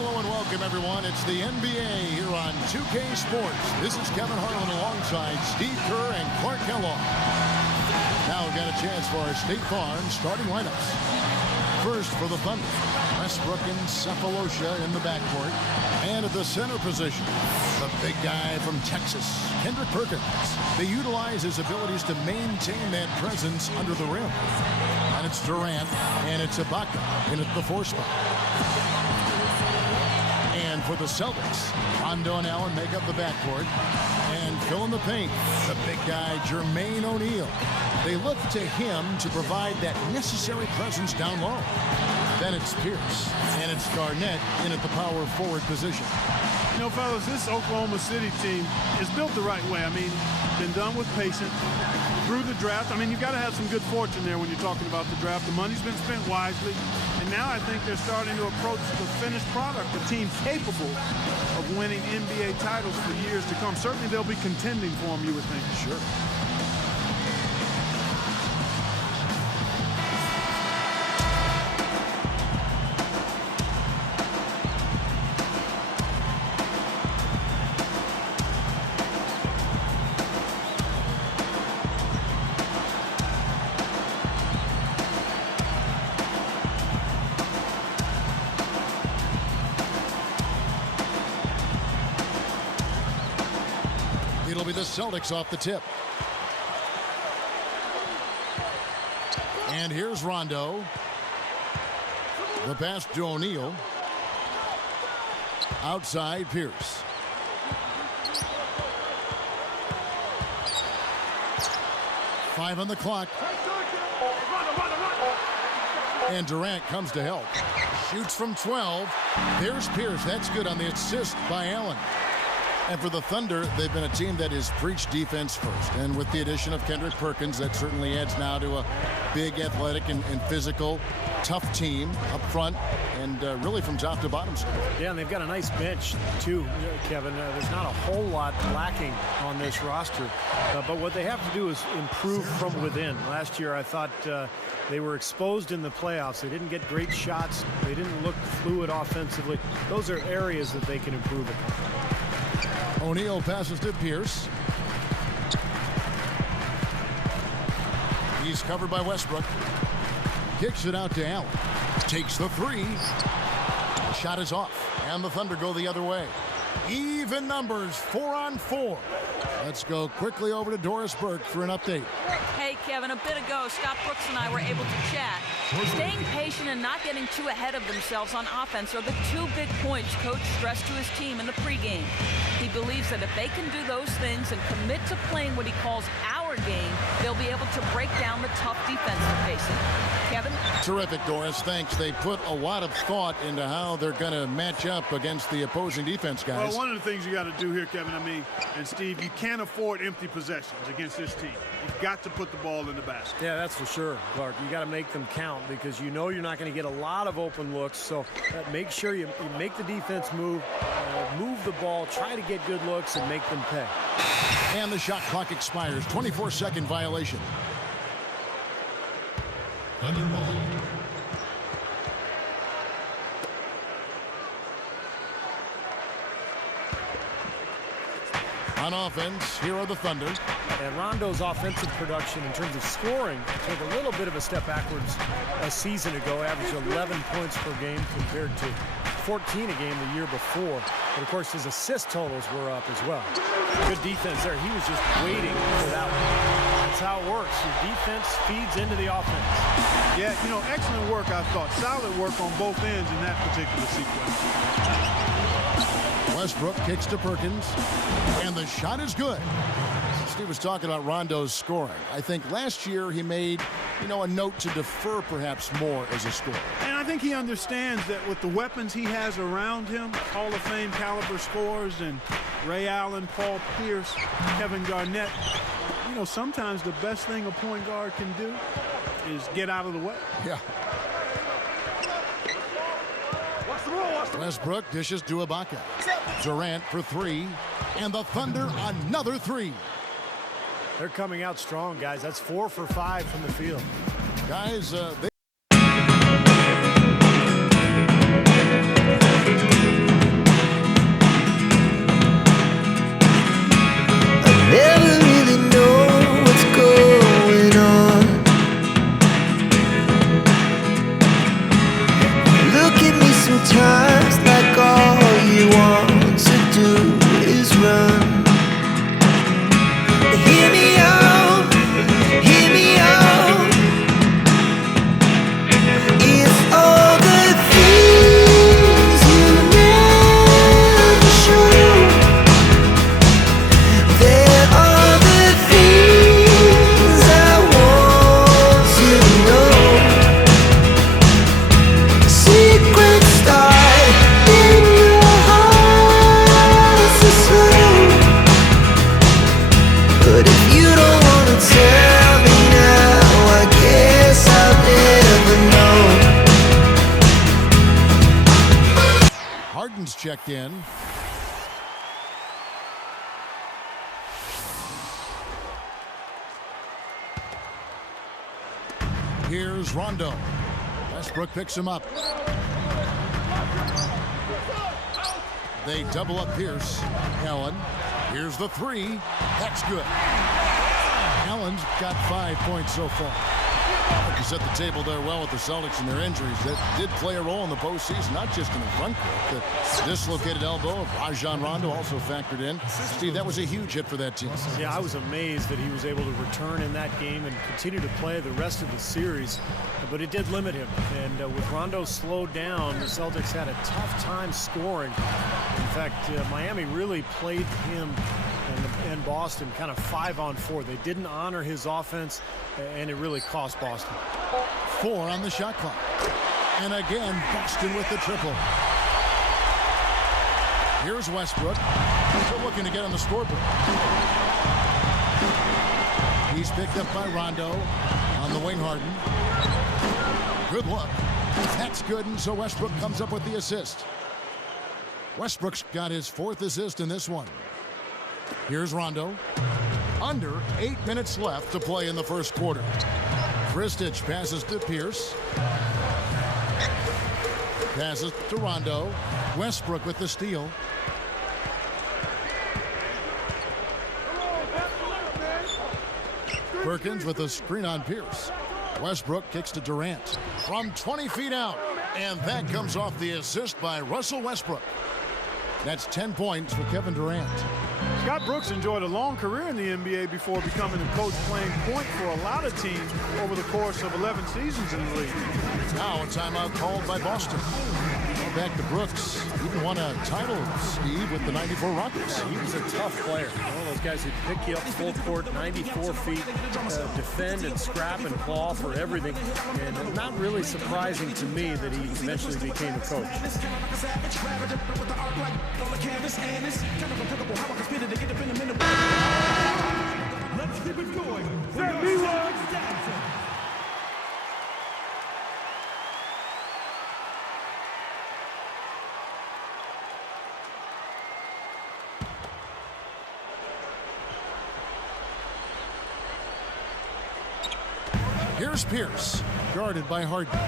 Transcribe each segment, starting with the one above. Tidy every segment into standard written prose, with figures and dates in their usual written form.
Hello and welcome, everyone. It's the NBA here on 2K Sports. This is Kevin Harlan alongside Steve Kerr and Clark Kellogg. Now we've got a chance for our State Farm starting lineups. First for the Thunder, Westbrook and Cephalosha in the backcourt. And at the center position, the big guy from Texas, Kendrick Perkins. They utilize his abilities to maintain that presence under the rim. And it's Durant, and it's Ibaka in at the 4 spot. And for the Celtics, Rondo and Allen make up the backcourt. And fill in the paint, the big guy, Jermaine O'Neal. They look to him to provide that necessary presence down low. Then it's Pierce, and it's Garnett in at the power forward position. You know, fellas, this Oklahoma City team is built the right way. I mean, been done with patience through the draft. I mean, you've got to have some good fortune there when you're talking about the draft. The money's been spent wisely, and now I think they're starting to approach the finished product, a team capable of winning NBA titles for years to come. Certainly they'll be contending for them, you would think. Sure. It'll be the Celtics off the tip. And here's Rondo. The pass to O'Neal. Outside, Pierce. Five on the clock. And Durant comes to help. Shoots from 12. There's Pierce. That's good on the assist by Allen. And for the Thunder, they've been a team that has preached defense first. And with the addition of Kendrick Perkins, that certainly adds now to a big, athletic, and physical, tough team up front, and really from top to bottom. Yeah, and they've got a nice bench, too, Kevin. There's not a whole lot lacking on this roster. But what they have to do is improve from within. Last year, I thought they were exposed in the playoffs. They didn't get great shots. They didn't look fluid offensively. Those are areas that they can improve upon. O'Neal passes to Pierce. He's covered by Westbrook. Kicks it out to Allen. Takes the 3. The shot is off, and the Thunder go the other way. Even numbers, 4-on-4. Let's go quickly over to Doris Burke for an update. Hey, Kevin, a bit ago, Scott Brooks and I were able to chat. Staying patient and not getting too ahead of themselves on offense are the 2 big points Coach stressed to his team in the pregame. He believes that if they can do those things and commit to playing what he calls our game, they'll be able to break down the tough defense they're facing. Kevin? Terrific, Doris. Thanks. They put a lot of thought into how they're going to match up against the opposing defense, guys. Well, one of the things you got to do here, Kevin, and Steve, you can't afford empty possessions against this team. You've got to put the ball in the basket. Yeah, that's for sure, Clark. You got to make them count because you know you're not going to get a lot of open looks. So make sure you make the defense move the ball, try to get good looks, and make them pay. And the shot clock expires. 24-second violation. Thunder ball. On offense, here are the Thunder. And Rondo's offensive production in terms of scoring took a little bit of a step backwards a season ago, averaged 11 points per game compared to 14 a game the year before. But, of course, his assist totals were up as well. Good defense there. He was just waiting for that one. That's how it works. Your defense feeds into the offense. Yeah, you know, excellent work, I thought. Solid work on both ends in that particular sequence. Westbrook kicks to Perkins, and the shot is good. Steve was talking about Rondo's scoring. I think last year he made, a note to defer perhaps more as a scorer. And I think he understands that with the weapons he has around him, Hall of Fame caliber scorers and Ray Allen, Paul Pierce, Kevin Garnett, sometimes the best thing a point guard can do is get out of the way. Yeah. Westbrook dishes to Ibaka. Durant for 3, and the Thunder another 3. They're coming out strong, guys. That's 4 for 5 from the field. Guys, Sometimes like all you want to do is run. Hear me out, hear me out. It's all the things you never show. There are the things I want to know. Secrets start in your heart so slow. But if you don't wanna tell me now, I guess I'll never know. Harden's checked in. Here's Rondo. Westbrook picks him up. They double up Pierce. Allen. Here's the three. That's good. Allen's got 5 points so far. He set the table there well with the Celtics and their injuries. That did play a role in the postseason, not just in the front court. The dislocated elbow of Rajon Rondo also factored in. Steve, that was a huge hit for that team. Yeah, I was amazed that he was able to return in that game and continue to play the rest of the series. But it did limit him. And with Rondo slowed down, the Celtics had a tough time scoring. In fact, Miami really played him and Boston kind of 5-on-4. They didn't honor his offense, and it really cost Boston. 4 on the shot clock. And again, Boston with the triple. Here's Westbrook. Still looking to get on the scoreboard. He's picked up by Rondo on the wing. Harden. Good look. That's good, and so Westbrook comes up with the assist. Westbrook's got his 4th assist in this one. Here's Rondo. Under 8 minutes left to play in the first quarter. Kristich passes to Pierce. Passes to Rondo. Westbrook with the steal. Perkins with a screen on Pierce. Westbrook kicks to Durant from 20 feet out. And that comes off the assist by Russell Westbrook. That's 10 points for Kevin Durant. Scott Brooks enjoyed a long career in the NBA before becoming a coach playing point for a lot of teams over the course of 11 seasons in the league. Now a timeout called by Boston. Back to Brooks. He even won a title, Steve, with the 94 Rockets. He was a tough player. One of those guys who'd pick you up full court, 94 feet, defend and scrap and claw for everything. And not really surprising to me that he eventually became a coach. Let's keep it going. Set me one. Here's Pierce, guarded by Harden.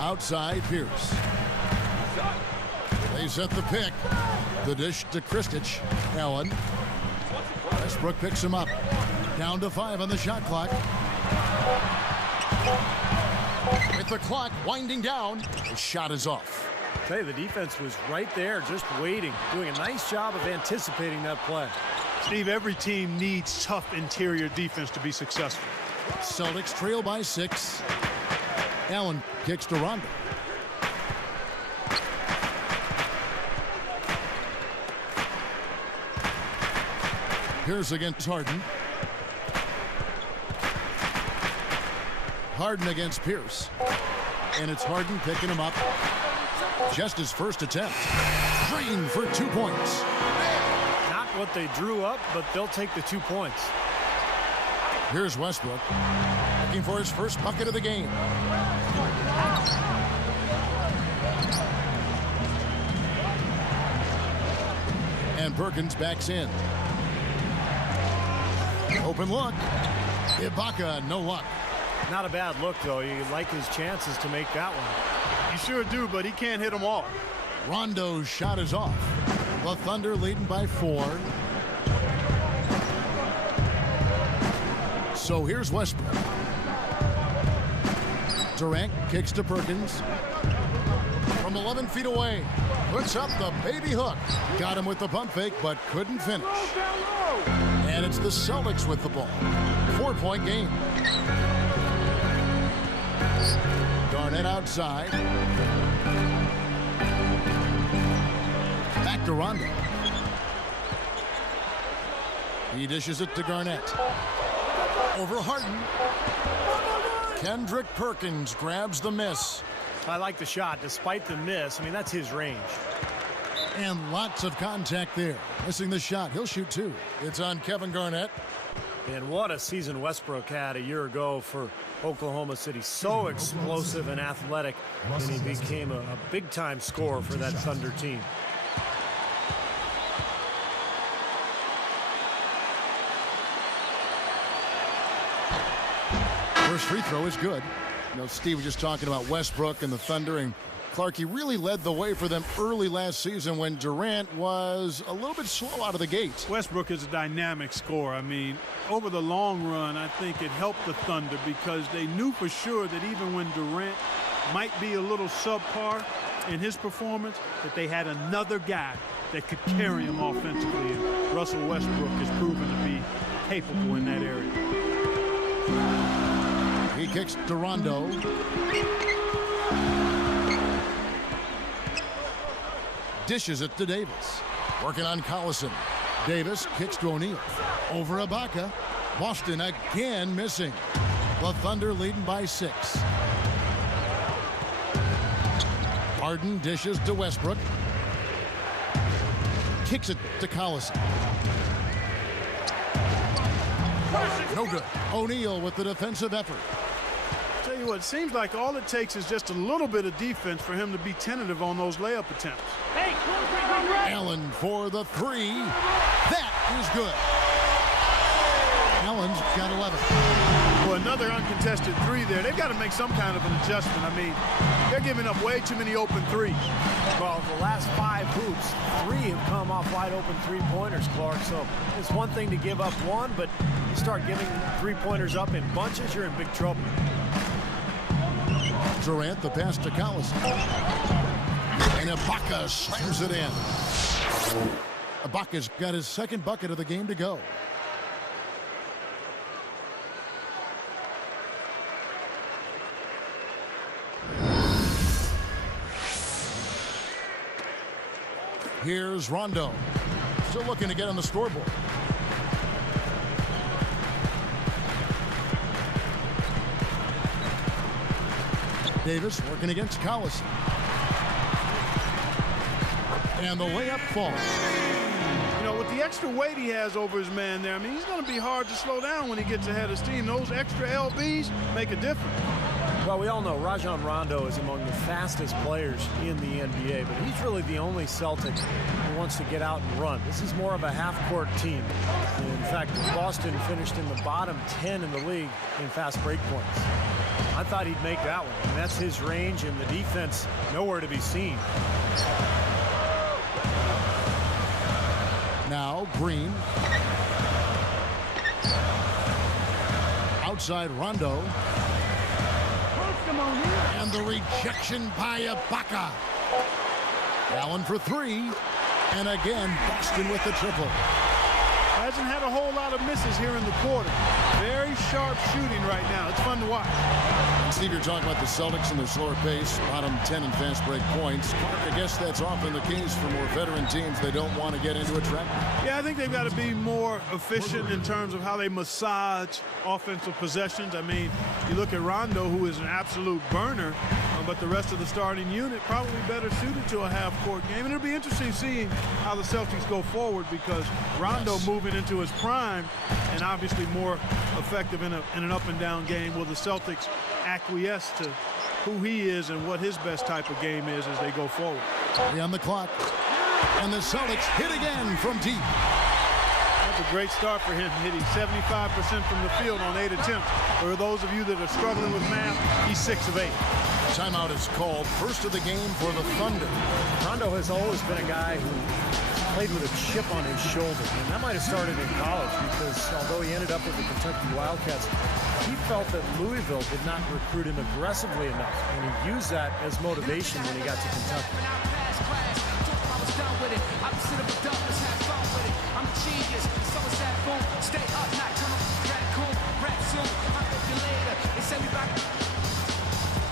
Outside Pierce. They set the pick. The dish to Kristich. Allen. Westbrook picks him up. Down to 5 on the shot clock. With the clock winding down, the shot is off. I tell you, the defense was right there, just waiting, doing a nice job of anticipating that play. Steve, every team needs tough interior defense to be successful. Celtics trail by 6. Allen kicks to Rondo. Here's against Harden. Harden against Pierce. And it's Harden picking him up. Just his first attempt. Green for 2 points. Not what they drew up, but they'll take the 2 points. Here's Westbrook. Looking for his first bucket of the game. And Perkins backs in. Open look. Ibaka, no luck. Not a bad look, though. You like his chances to make that one. You sure do, but he can't hit them all. Rondo's shot is off. The Thunder leading by 4. So here's Westbrook. Durant kicks to Perkins. From 11 feet away. Puts up the baby hook. Got him with the pump fake, but couldn't finish. And it's the Celtics with the ball. 4-point game. Garnett outside. Back to Rondo. He dishes it to Garnett. Over Harden. Kendrick Perkins grabs the miss. I like the shot despite the miss. I mean, that's his range. And lots of contact there. Missing the shot. He'll shoot two. It's on Kevin Garnett. And what a season Westbrook had a year ago for Oklahoma City. So explosive and athletic. And he became a big-time scorer for that Thunder team. First free throw is good. You know, Steve was just talking about Westbrook and the Thunder, and Clark, he really led the way for them early last season when Durant was a little bit slow out of the gate. Westbrook is a dynamic scorer. I mean, over the long run, I think it helped the Thunder because they knew for sure that even when Durant might be a little subpar in his performance, that they had another guy that could carry him offensively. And Russell Westbrook has proven to be capable in that area. He kicks to Rondo. Dishes it to Davis. Working on Collison. Davis kicks to O'Neal. Over Ibaka. Boston again missing. The Thunder leading by 6. Harden dishes to Westbrook. Kicks it to Collison. No good. O'Neal with the defensive effort. Tell you what, it seems like all it takes is just a little bit of defense for him to be tentative on those layup attempts. Allen for the 3. That is good. Allen's got 11. Well, another uncontested 3 there. They've got to make some kind of an adjustment. I mean, they're giving up way too many open 3s. Well, the last 5 hoops, 3 have come off wide open three-pointers, Clark. So it's one thing to give up one, but you start giving three-pointers up in bunches, you're in big trouble. Durant, the pass to Collison. And Ibaka slams it in. Ibaka's got his second bucket of the game to go. Here's Rondo. Still looking to get on the scoreboard. Davis working against Collison. And the layup falls. You know, with the extra weight he has over his man there, I mean, he's going to be hard to slow down when he gets ahead of steam. Those extra LBs make a difference. Well, we all know Rajon Rondo is among the fastest players in the NBA, but he's really the only Celtic who wants to get out and run. This is more of a half-court team. And in fact, Boston finished in the bottom 10 in the league in fast break points. I thought he'd make that one, and that's his range, and the defense nowhere to be seen. Now Green. Outside Rondo. And the rejection by Ibaka. Allen for 3. And again, Boston with the triple. Hasn't had a whole lot of misses here in the quarter. Very sharp shooting right now. It's fun to watch. Steve, you're talking about the Celtics and their slower pace, bottom 10 in fast break points. I guess that's often the case for more veteran teams. They don't want to get into a trap. Yeah, I think they've got to be more efficient in terms of how they massage offensive possessions. I mean, you look at Rondo, who is an absolute burner, but the rest of the starting unit probably better suited to a half-court game. And it'll be interesting seeing how the Celtics go forward because Rondo moving into his prime and obviously more effective in an up-and-down game. Will the Celtics acquiesce to who he is and what his best type of game is as they go forward? 3 on the clock. And the Celtics hit again from deep. That's a great start for him, hitting 75% from the field on 8 attempts. For those of you that are struggling with math, he's 6 of 8. Timeout is called. First of the game for the Thunder. Rondo has always been a guy who played with a chip on his shoulder, and that might have started in college because although he ended up with the Kentucky Wildcats, he felt that Louisville did not recruit him aggressively enough, and he used that as motivation when he got to Kentucky.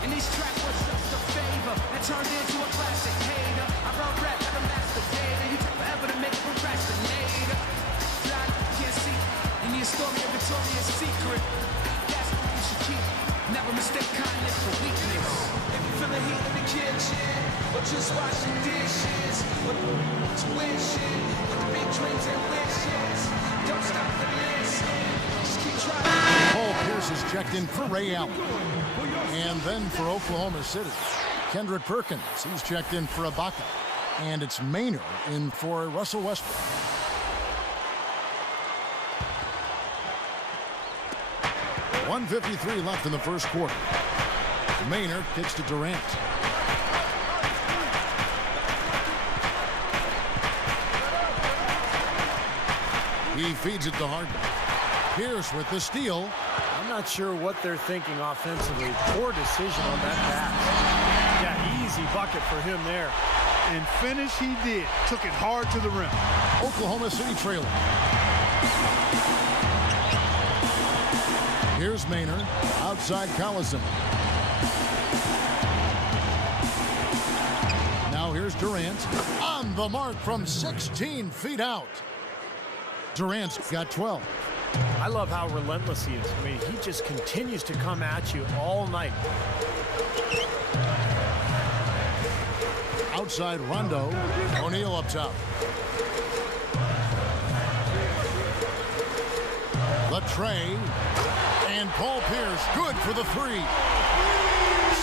And these tracks was just a favor that turned into a classic hater. I wrote rap like a masticator. You take forever to make a procrastinator. Fly, can't see. You need a story of Victoria's Secret. That's what you should keep. Never mistake kindness for weakness. If you feel the heat in the kitchen, or just washing dishes, or tuition, or the big dreams and wishes, don't stop for listening. Just keep trying. Paul Pierce is checked in for Ray Allen. And then for Oklahoma City, Kendrick Perkins. He's checked in for Ibaka. And it's Maynard in for Russell Westbrook. .153 left in the first quarter. Maynard kicks to Durant. He feeds it to Harden. Pierce with the steal. I'm not sure what they're thinking offensively. Poor decision on that pass. Yeah, easy bucket for him there. And finish he did. Took it hard to the rim. Oklahoma City trailing. Here's Maynard. Outside Collison. Now here's Durant. On the mark from 16 feet out. Durant's got 12. I love how relentless he is. I mean, he just continues to come at you all night. Outside Rondo. O'Neal up top. The tray. And Paul Pierce, good for the three.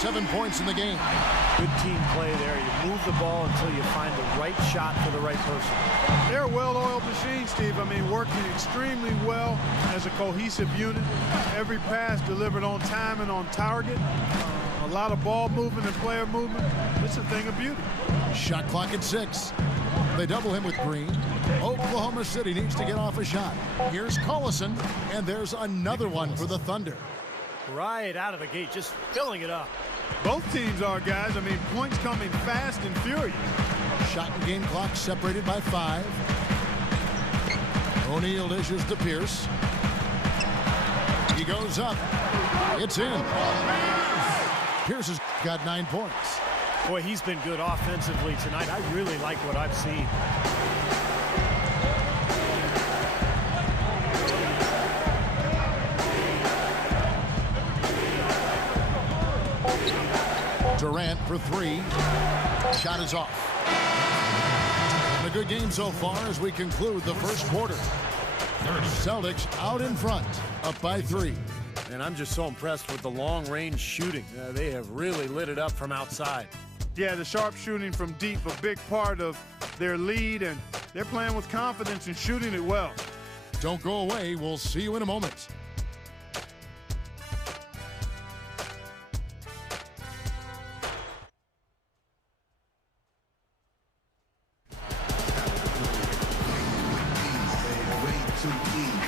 7 points in the game. Good team play there. You move the ball until you find the right shot for the right person. They're a well-oiled machine, Steve. I mean, working extremely well as a cohesive unit. Every pass delivered on time and on target. A lot of ball movement and player movement. It's a thing of beauty. Shot clock at 6. They double him with Green. Oklahoma City needs to get off a shot. Here's Collison, and there's another one for the Thunder. Right out of the gate, just filling it up. Both teams are, guys. I mean, points coming fast and furious. Shot and game clock separated by 5. O'Neal dishes to Pierce. He goes up. It's in. Pierce has got 9 points. Boy, he's been good offensively tonight. I really like what I've seen. Durant for 3. Shot is off. And a good game so far as we conclude the first quarter. Celtics out in front, up by 3. And I'm just so impressed with the long-range shooting. They have really lit it up from outside. Yeah, the sharp shooting from deep, a big part of their lead, and they're playing with confidence and shooting it well. Don't go away. We'll see you in a moment.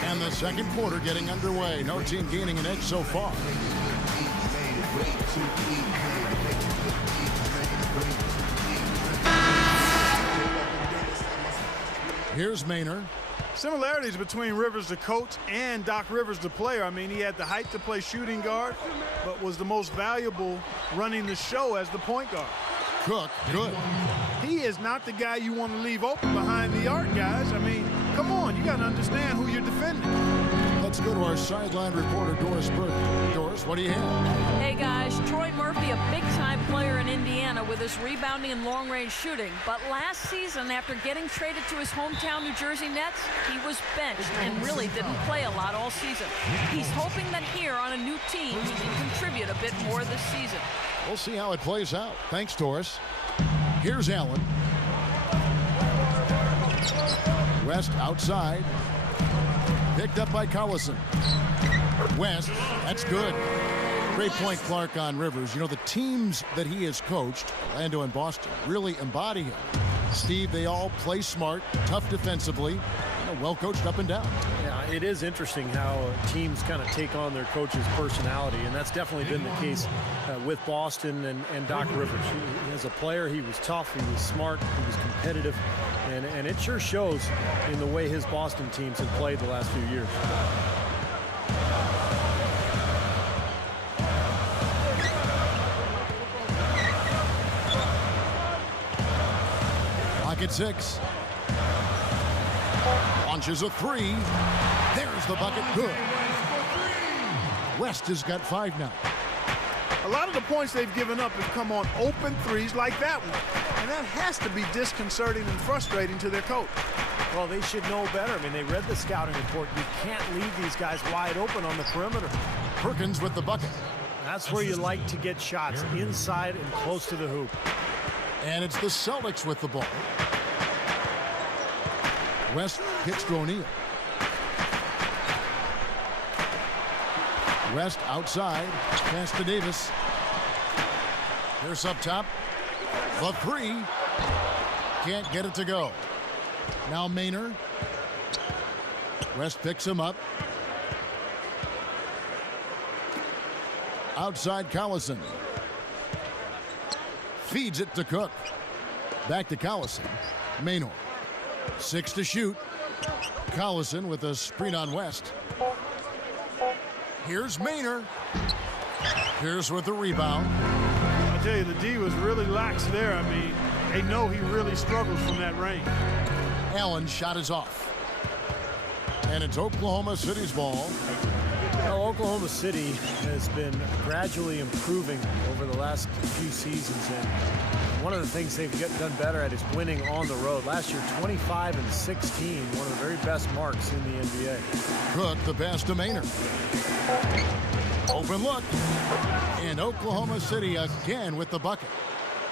And the second quarter getting underway. No team gaining an edge so far. Here's Maynard. Similarities between Rivers the coach and Doc Rivers the player. I mean, he had the height to play shooting guard, but was the most valuable running the show as the point guard. Cook, good. He is not the guy you want to leave open behind the arc, guys. I mean, come on, you got to understand who you're defending. Let's go to our sideline reporter, Doris Burke. Doris, what do you have? Hey, guys. Troy Murphy, a big-time player in Indiana with his rebounding and long-range shooting. But last season, after getting traded to his hometown New Jersey Nets, he was benched and really didn't play a lot all season. He's hoping that here on a new team, he can contribute a bit more this season. We'll see how it plays out. Thanks, Doris. Here's Allen. West outside. Picked up by Collison. West, that's good. Great point, Clark, on Rivers. You know, the teams that he has coached, Orlando and Boston, really embody him. Steve, they all play smart, tough defensively, well coached up and down. Yeah, It is interesting how teams kind of take on their coach's personality, and that's definitely been the case with Boston and Doc Rivers. As a player, he was tough, he was smart, he was competitive, and it sure shows in the way his Boston teams have played the last few years. At 6. Launches a 3. There's the bucket. Good. West has got 5 now. A lot of the points they've given up have come on open threes like that one. And that has to be disconcerting and frustrating to their coach. Well, they should know better. I mean, they read the scouting report. You can't leave these guys wide open on the perimeter. Perkins with the bucket. That's where you like to get shots, inside and close to the hoop. And it's the Celtics with the ball. West kicks to O'Neal. West outside. Pass to Davis. Here's up top. The 3. Can't get it to go. Now Maynard. West picks him up. Outside Collison. Feeds it to Cook. Back to Collison. Maynard. 6 to shoot. Collison with a screen on West. Here's Maynard. Here's with the rebound. I tell you, the D was really lax there. I mean, they know he really struggles from that range. Allen's shot is off. And it's Oklahoma City's ball. Well, Oklahoma City has been gradually improving over the last few seasons, and one of the things they've done better at is winning on the road. Last year, 25-16, one of the very best marks in the NBA. Cook, the pass to Maynard. Open look. And Oklahoma City again with the bucket.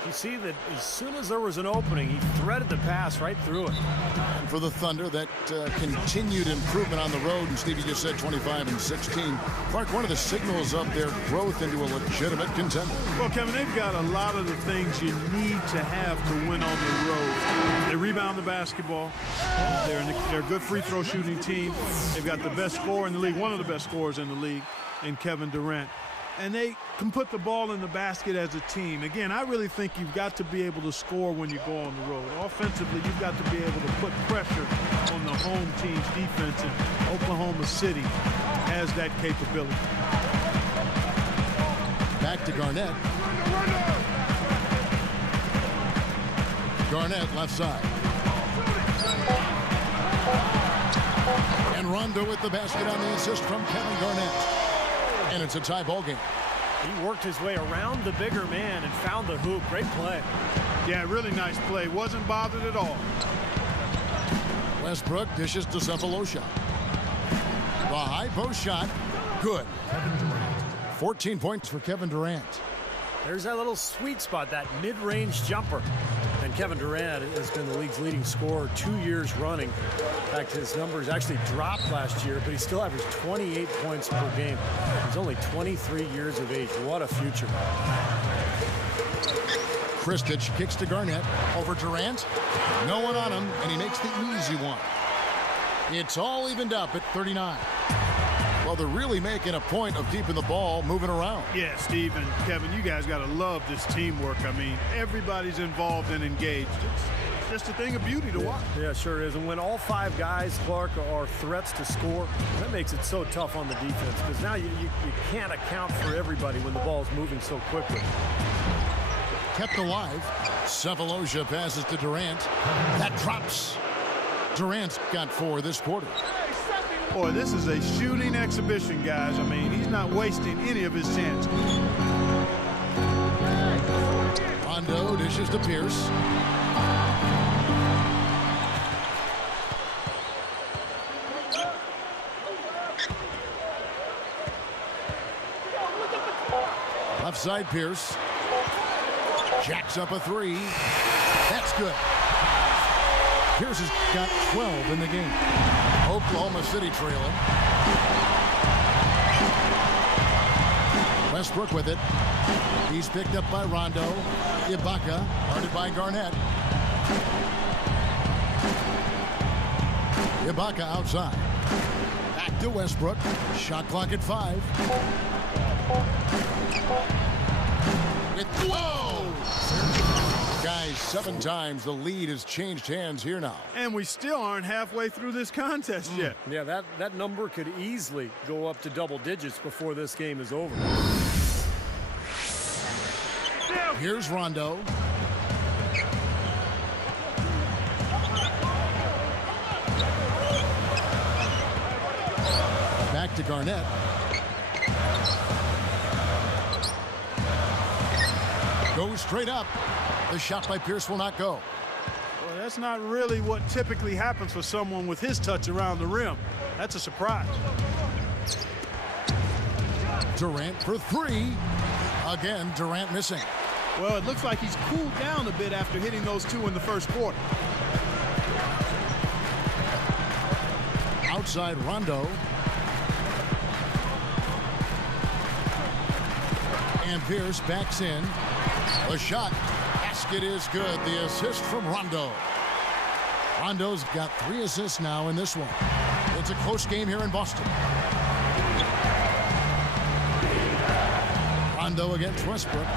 You see that as soon as there was an opening, he threaded the pass right through it. And for the Thunder, that continued improvement on the road, and Stevie just said 25-16. Clark, one of the signals of their growth into a legitimate contender. Well, Kevin, they've got a lot of the things you need to have to win on the road. They rebound the basketball. They're a good free throw shooting team. They've got the best scorer in the league, one of the best scorers in the league, in Kevin Durant. And they can put the ball in the basket as a team. Again, I really think you've got to be able to score when you go on the road. Offensively, you've got to be able to put pressure on the home team's defense, and Oklahoma City has that capability. Back to Garnett. Garnett left side. And Rondo with the basket on the assist from Kevin Garnett. And it's a tie ball game. He worked his way around the bigger man and found the hoop. Great play. Yeah, really nice play. Wasn't bothered at all. Westbrook dishes to Cephalosha. The high post shot. Good. 14 points for Kevin Durant. There's that little sweet spot, that mid-range jumper. And Kevin Durant has been the league's leading scorer 2 years running. In fact, his numbers actually dropped last year, but he still averaged 28 points per game. He's only 23 years of age. What a future. Kristich kicks to Garnett. Over Durant. No one on him, and he makes the easy one. It's all evened up at 39. Well, they're really making a point of keeping the ball moving around. Yeah, Steve and Kevin, you guys got to love this teamwork. I mean, everybody's involved and engaged. It's just a thing of beauty to watch. Yeah, sure is. And when all 5 guys, Clark, are threats to score, that makes it so tough on the defense, because now you can't account for everybody when the ball's moving so quickly. Kept alive. Cephalosha passes to Durant. That drops. Durant's got 4 this quarter. Boy, this is a shooting exhibition, guys. I mean, he's not wasting any of his chances. Rondo dishes to Pierce. Left side, Pierce. Jacks up a 3. That's good. Pierce has got 12 in the game. Oklahoma City trailing. Westbrook with it. He's picked up by Rondo. Ibaka, guarded by Garnett. Ibaka outside. Back to Westbrook. Shot clock at 5. Whoa! Guys, 7 times the lead has changed hands here now. And we still aren't halfway through this contest yet. Yeah, that number could easily go up to double digits before this game is over. Here's Rondo. Back to Garnett. Goes straight up. The shot by Pierce will not go. Well, that's not really what typically happens for someone with his touch around the rim. That's a surprise. Durant for 3. Again, Durant missing. Well, it looks like he's cooled down a bit after hitting those 2 in the first quarter. Outside Rondo. And Pierce backs in. The shot. Basket is good. The assist from Rondo. Rondo's got 3 assists now in this one. It's a close game here in Boston. Rondo against Westbrook.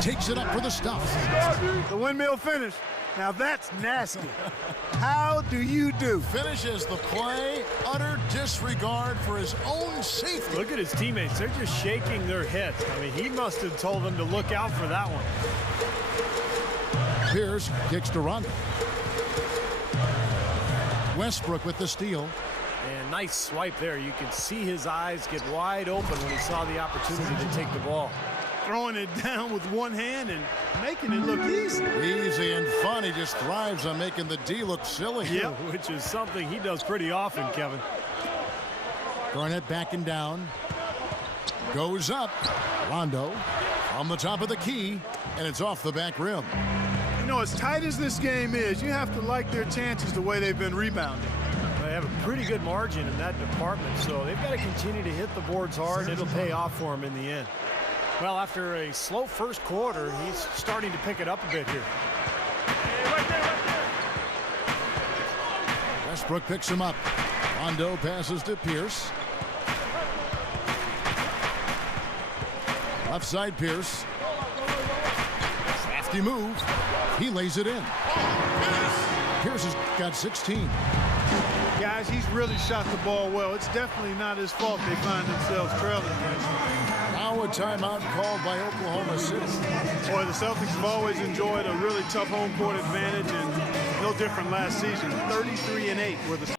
Takes it up for the stop. The windmill finish. Now that's nasty. How do you do? Finishes the play. Utter disregard for his own safety. Look at his teammates. They're just shaking their heads. I mean, he must have told them to look out for that one. Pierce kicks to Rondo. Westbrook with the steal. And nice swipe there. You can see his eyes get wide open when he saw the opportunity to take the ball. Throwing it down with one hand and making it look easy. Easy and fun. He just thrives on making the D look silly. Yeah, which is something he does pretty often, Kevin. Garnett backing down. Goes up. Rondo on the top of the key, and it's off the back rim. You know, as tight as this game is, you have to like their chances the way they've been rebounding. They have a pretty good margin in that department, so they've got to continue to hit the boards hard, and it'll pay off for them in the end. Well, after a slow first quarter, he's starting to pick it up a bit here. Right there. Westbrook picks him up. Rondo passes to Pierce. Left side Pierce. Crafty move. He lays it in. Pierce has got 16. Guys, he's really shot the ball well. It's definitely not his fault they find themselves trailing. Now a timeout called by Oklahoma City. Boy, the Celtics have always enjoyed a really tough home court advantage, and no different last season. 33-8 were the Celtics.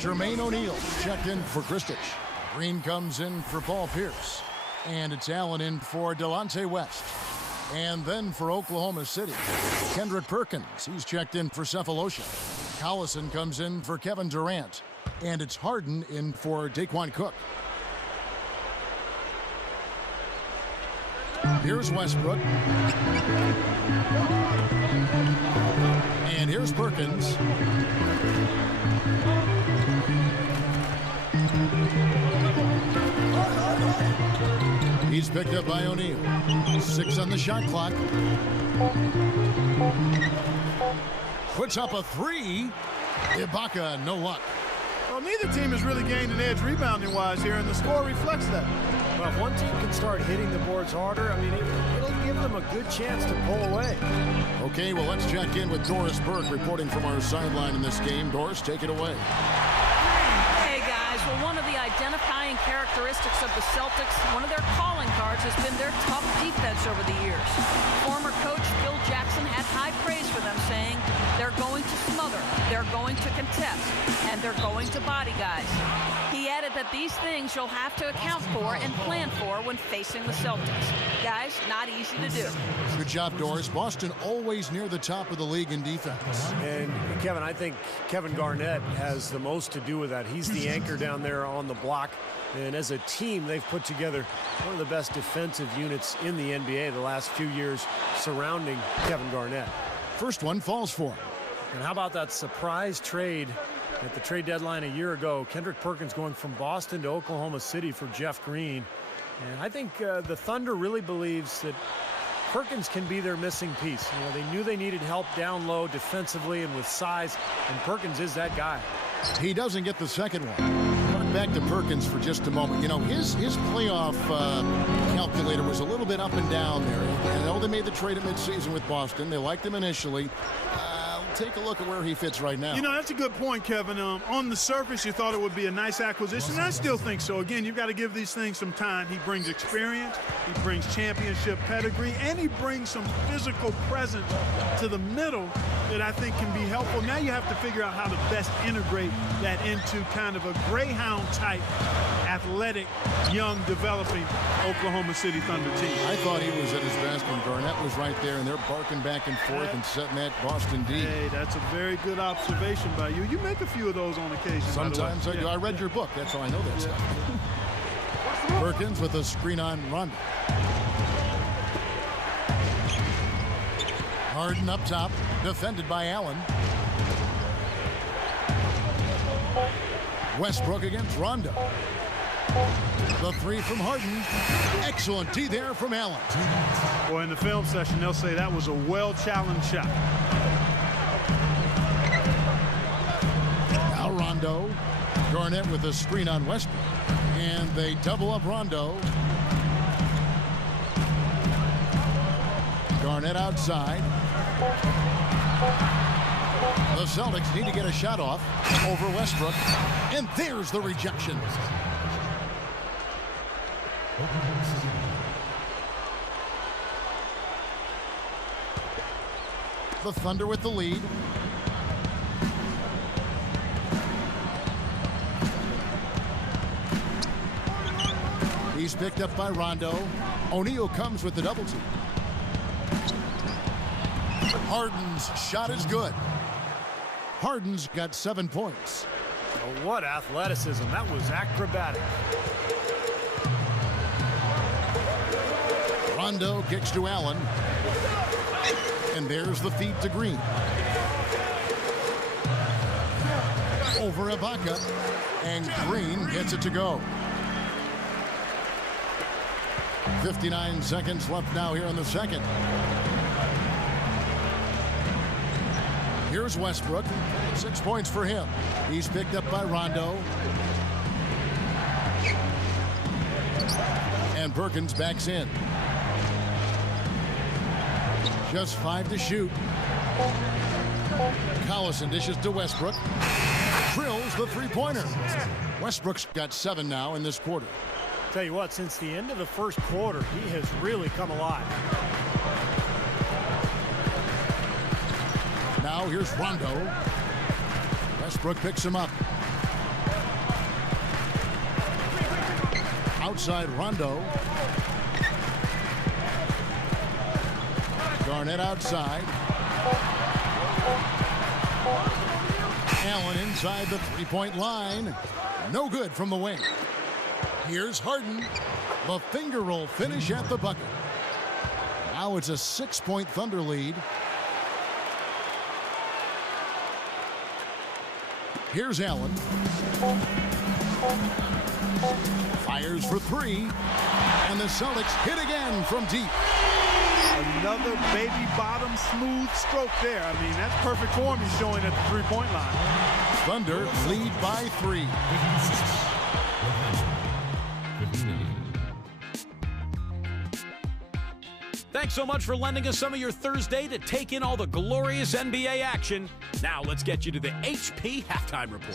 Jermaine O'Neal checked in for Kristich. Green comes in for Paul Pierce. And it's Allen in for Delonte West. And then for Oklahoma City, Kendrick Perkins. He's checked in for Cephalosha. Collison comes in for Kevin Durant. And it's Harden in for Daquan Cook. Here's Westbrook. And here's Perkins. He's picked up by O'Neal. 6 on the shot clock. Puts up a 3. Ibaka, no luck. Well, neither team has really gained an edge rebounding-wise here, and the score reflects that. Well, if one team can start hitting the boards harder, I mean, it'll give them a good chance to pull away. Okay, well, let's check in with Doris Burke reporting from our sideline in this game. Doris, take it away. Hey, guys. Well, one of the identifying defining characteristics of the Celtics, one of their calling cards has been their tough defense over the years. Former coach Phil Jackson had high praise for them, saying they're going to smother, they're going to contest, and they're going to body guys. He added that these things you'll have to account for and plan for when facing the Celtics. Guys, not easy to do. Good job, Doris. Boston always near the top of the league in defense. And, Kevin, I think Kevin Garnett has the most to do with that. He's the anchor down there on the block. And as a team, they've put together one of the best defensive units in the NBA the last few years surrounding Kevin Garnett. First one falls for him. And how about that surprise trade at the trade deadline a year ago? Kendrick Perkins going from Boston to Oklahoma City for Jeff Green. And I think the Thunder really believes that Perkins can be their missing piece. You know, they knew they needed help down low defensively and with size, and Perkins is that guy. He doesn't get the second one. Back to Perkins for just a moment. You know, his playoff calculator was a little bit up and down there. I know they made the trade at midseason with Boston. They liked him initially. Take a look at where he fits right now. You know, that's a good point, Kevin. On the surface, you thought it would be a nice acquisition, and I still think so. Again, you've got to give these things some time. He brings experience, he brings championship pedigree, and he brings some physical presence to the middle that I think can be helpful. Now you have to figure out how to best integrate that into kind of a Greyhound-type, athletic, young, developing Oklahoma City Thunder team. I thought he was at his best when Garnett was right there, and they're barking back and forth and setting that Boston D. Hey, that's a very good observation by you. You make a few of those on occasion. Sometimes I do. I read your book. That's how I know that stuff. Perkins with a screen on Rondo. Harden up top, defended by Allen. Westbrook against Rondo. The three from Harden. Excellent D there from Allen. Boy, in the film session, they'll say that was a well-challenged shot. Now Rondo. Garnett with a screen on Westbrook. And they double up Rondo. Garnett outside. The Celtics need to get a shot off over Westbrook. And there's the rejection. The Thunder with the lead. He's picked up by Rondo. O'Neal comes with the double team. Harden's shot is good. Harden's got 7 points. Oh, what athleticism. That was acrobatic. Rondo kicks to Allen. And there's the feed to Green. Over Ibaka. And Green gets it to go. 59 seconds left now here in the second. Here's Westbrook. 6 points for him. He's picked up by Rondo. And Perkins backs in. Just 5 to shoot. Collison dishes to Westbrook. Drills the three-pointer. Westbrook's got 7 now in this quarter. Tell you what, since the end of the first quarter, he has really come alive. Now here's Rondo. Westbrook picks him up. Outside Rondo. Garnett outside. Allen inside the three-point line. No good from the wing. Here's Harden. The finger roll finish at the bucket. Now it's a 6-point Thunder lead. Here's Allen. Fires for 3. And the Celtics hit again from deep. Another baby bottom smooth stroke there. I mean, that's perfect form he's showing at the three-point line. Thunder lead by 3. Thanks so much for lending us some of your Thursday to take in all the glorious NBA action. Now let's get you to the HP Halftime Report.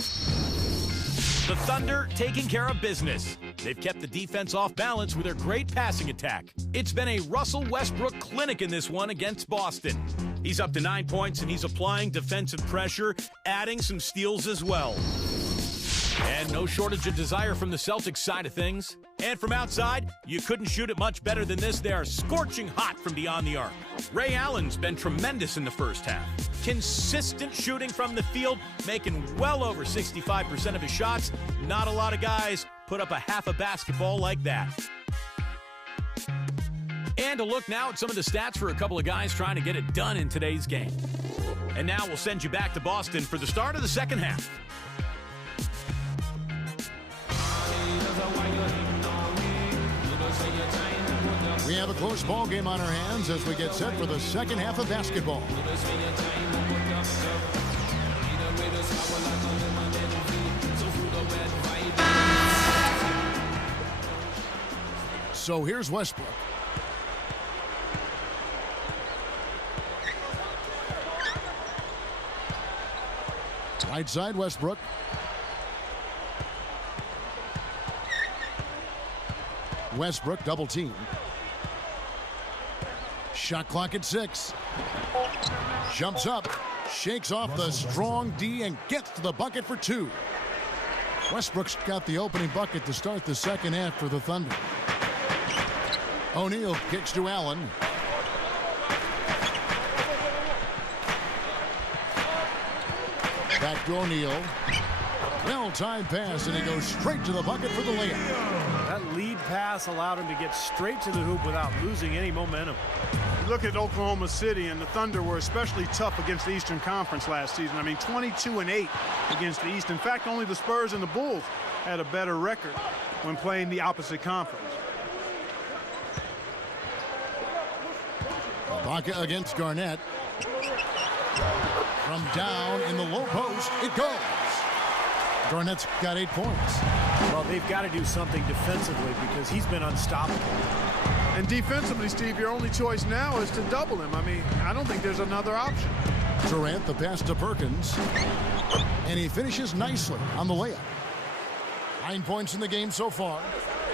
The Thunder taking care of business. They've kept the defense off balance with their great passing attack. It's been a Russell Westbrook clinic in this one against Boston. He's up to 9 points, and he's applying defensive pressure, adding some steals as well. And no shortage of desire from the Celtics side of things. And from outside, you couldn't shoot it much better than this. They are scorching hot from beyond the arc. Ray Allen's been tremendous in the first half. Consistent shooting from the field, making well over 65% of his shots. Not a lot of guys put up a half a basketball like that. And a look now at some of the stats for a couple of guys trying to get it done in today's game. And now we'll send you back to Boston for the start of the second half. We have a close ball game on our hands as we get set for the second half of basketball. So here's Westbrook. Right side, Westbrook. Westbrook double team. Shot clock at 6. Jumps up, shakes off the strong D and gets to the bucket for 2. Westbrook's got the opening bucket to start the second half for the Thunder. O'Neal kicks to Allen. Back to O'Neal. Well-timed pass, and he goes straight to the bucket for the layup. That lead pass allowed him to get straight to the hoop without losing any momentum. You look at Oklahoma City, and the Thunder were especially tough against the Eastern Conference last season. I mean, 22-8 against the East. In fact, only the Spurs and the Bulls had a better record when playing the opposite conference. Ibaka against Garnett. From down in the low post, it goes. Garnett's got 8 points. Well, they've got to do something defensively because he's been unstoppable. And defensively, Steve, your only choice now is to double him. I mean, I don't think there's another option. Durant, the pass to Perkins. And he finishes nicely on the layup. 9 points in the game so far.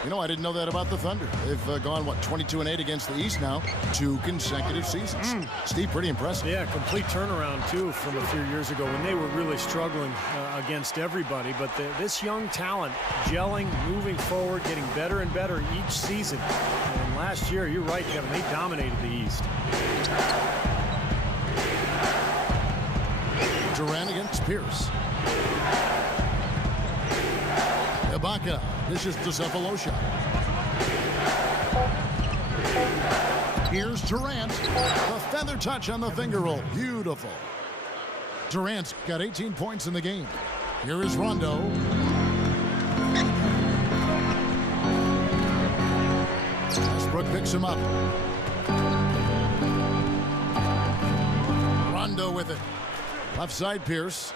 You know, I didn't know that about the Thunder. They've gone, 22-8 against the East now. 2 consecutive seasons. Steve, pretty impressive. Yeah, complete turnaround, too, from a few years ago when they were really struggling against everybody. But this young talent gelling, moving forward, getting better and better each season. And last year, you're right, Kevin, they dominated the East. Durant against Pierce. Ibaka dishes to Cephalosha. Here's Durant. The feather touch on the finger roll. Beautiful. Durant's got 18 points in the game. Here is Rondo. Westbrook picks him up. Rondo with it. Left side, Pierce.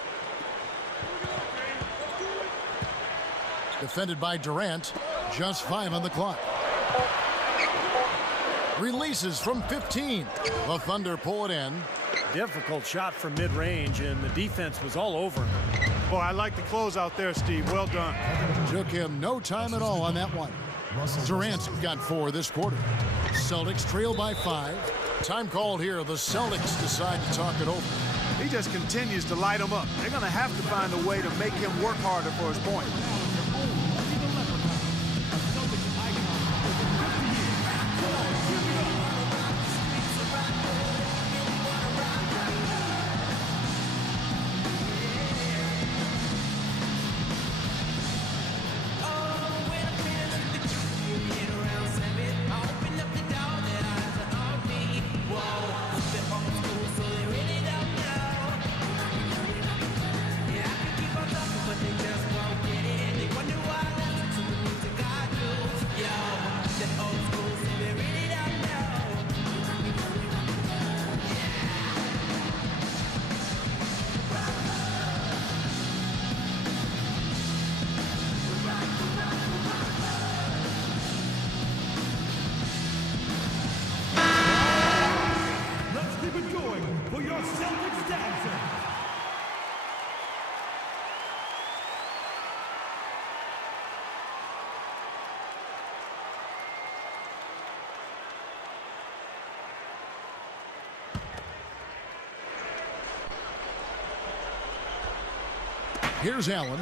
Defended by Durant. Just 5 on the clock. Releases from 15. The Thunder pull it in. Difficult shot from mid-range, and the defense was all over him. Boy, I like the close out there, Steve. Well done. Took him no time at all on that one. Durant's got 4 this quarter. Celtics trail by 5. Time called here. The Celtics decide to talk it over. He just continues to light him up. They're going to have to find a way to make him work harder for his point. Here's Allen.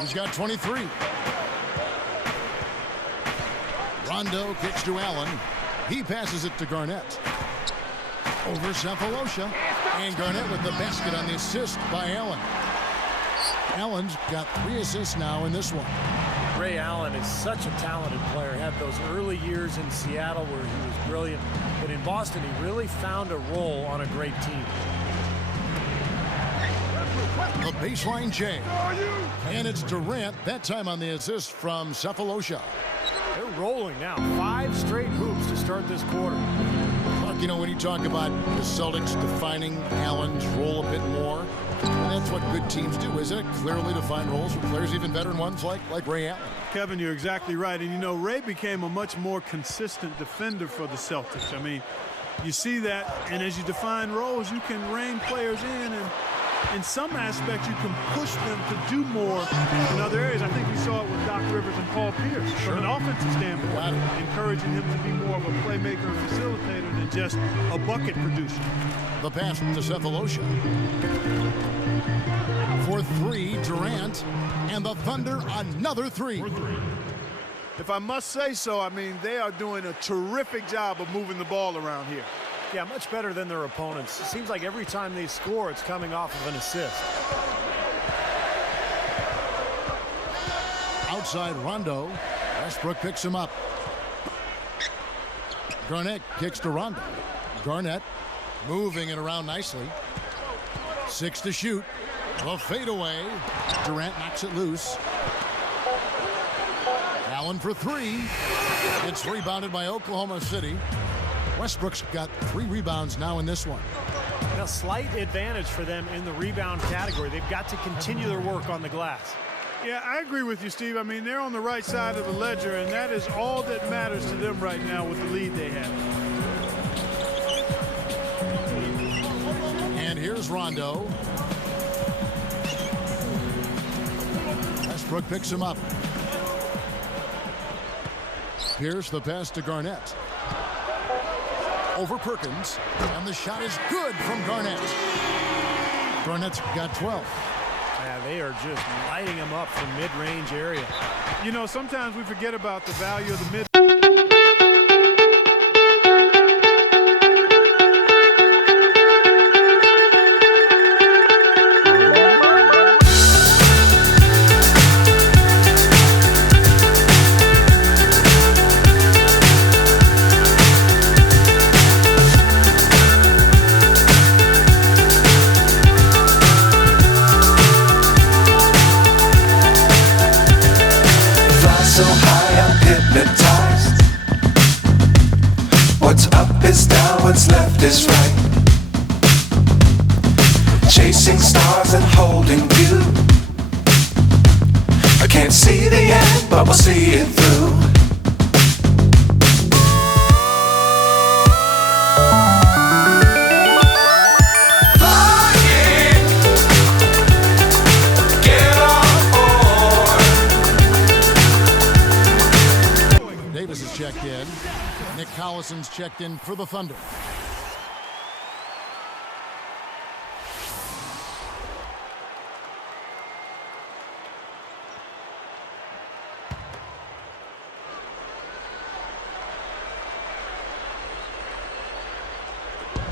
He's got 23. Rondo kicks to Allen. He passes it to Garnett. Over Cephalosha. And Garnett with the basket on the assist by Allen. Allen's got 3 assists now in this one. Ray Allen is such a talented player. Had those early years in Seattle where he was brilliant. But in Boston, he really found a role on a great team. The baseline change. And it's Durant, that time on the assist from Cephalosha. They're rolling now. 5 straight hoops to start this quarter. Look, you know, when you talk about the Celtics defining Allen's role a bit more, that's what good teams do, isn't it? Clearly defined roles for players, even veteran ones like Ray Allen. Kevin, you're exactly right. And, you know, Ray became a much more consistent defender for the Celtics. I mean, you see that, and as you define roles, you can rein players in, and in some aspects, you can push them to do more in other areas. I think we saw it with Doc Rivers and Paul Pierce. From an offensive standpoint, encouraging him to be more of a playmaker and facilitator than just a bucket producer. The pass to Cephalosha. For 3, Durant, and the Thunder another 3. If I must say so, I mean, they are doing a terrific job of moving the ball around here. Yeah, much better than their opponents. It seems like every time they score, it's coming off of an assist. Outside Rondo. Westbrook picks him up. Garnett kicks to Rondo. Garnett moving it around nicely. 6 to shoot. A fadeaway. Durant knocks it loose. Allen for 3. It's rebounded by Oklahoma City. Westbrook's got 3 rebounds now in this one. A slight advantage for them in the rebound category. They've got to continue their work on the glass. Yeah, I agree with you, Steve. I mean, they're on the right side of the ledger, and that is all that matters to them right now with the lead they have. And here's Rondo. Westbrook picks him up. Here's the pass to Garnett. Over Perkins, and the shot is good from Garnett. Garnett's got 12. Yeah, they are just lighting him up from mid-range area. You know, sometimes we forget about the value of the mid. So high I'm hypnotized. What's up is down, what's left is right. Chasing stars and holding you. I can't see the end, but we'll see it through. Davis is checked in. Nick Collison's checked in for the Thunder.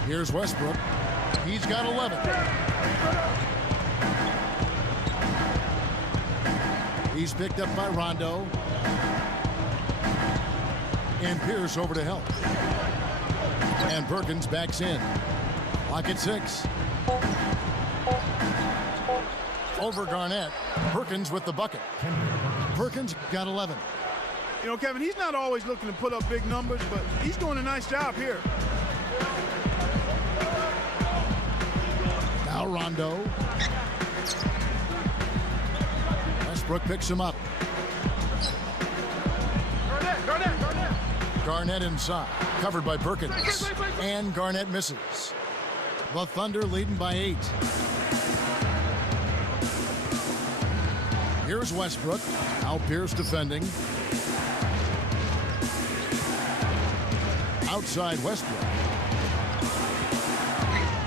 Here's Westbrook. He's got 11. He's picked up by Rondo. And Pierce over to help. And Perkins backs in. Lock at 6. Over Garnett. Perkins with the bucket. Perkins got 11. You know, Kevin, he's not always looking to put up big numbers, but he's doing a nice job here. Now Rondo. Westbrook picks him up. Garnett inside, covered by Perkins, and Garnett misses. The Thunder leading by 8. Here's Westbrook, now Pierce defending. Outside Westbrook.